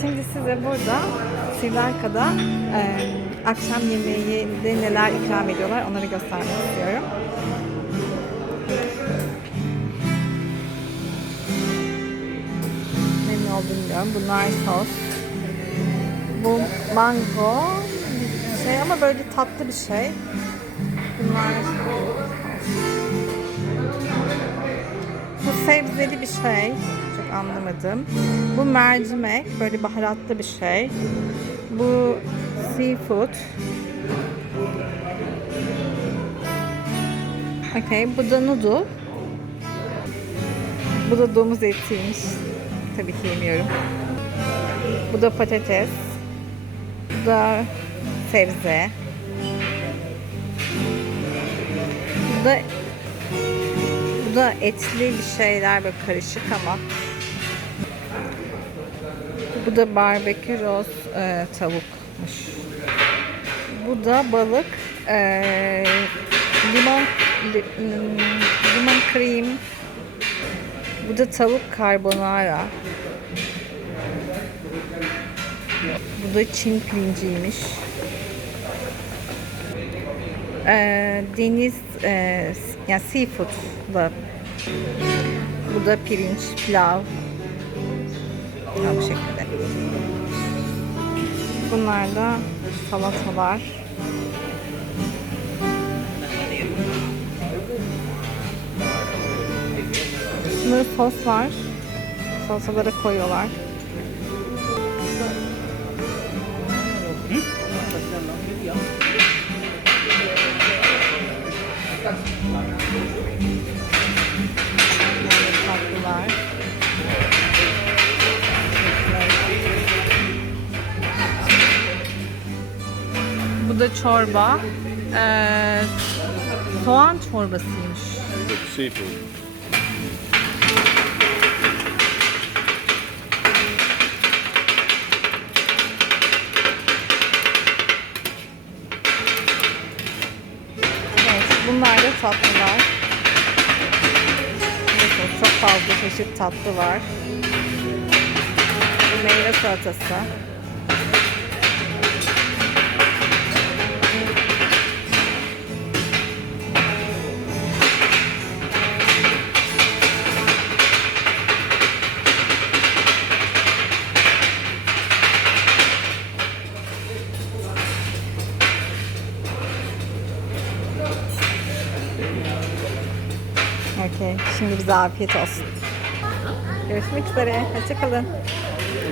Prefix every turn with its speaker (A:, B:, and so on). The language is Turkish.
A: Şimdi size burada Sri Lanka'da e, akşam yemeğinde neler ikram ediyorlar onları göstermek istiyorum. Ne olduğunu bilmiyorum. Bunlar sos. Bu mango şey ama böyle tatlı bir şey. Bunlar bu sebzeli bir şey. Anlamadım. Bu mercimek. Böyle baharatlı bir şey. Bu seafood. Okay, bu da noodle. Bu da domuz etiymiş. Tabii ki yemiyorum. Bu da patates. Bu da sebze. Bu da bu da etli bir şeyler böyle karışık ama. Bu da barbekü roz e, tavukmuş. Bu da balık e, limon li, limon cream. Bu da tavuk carbonara. Bu da Çin pirinciymiş. Ee, deniz e, yani seafood da bu da pirinç, pilav. Bu şekilde. Bunlar da salatalar. Bunları sos var. Salatalara koyuyorlar. Böyle Bu da çorba. Ee, soğan çorbasıymış.
B: Seafood.
A: Evet, bunlar da tatlılar. Çok fazla çeşit tatlı var. Bu meyve salatası. Okey. Şimdi bize afiyet olsun. Görüşmek üzere. Hoşçakalın.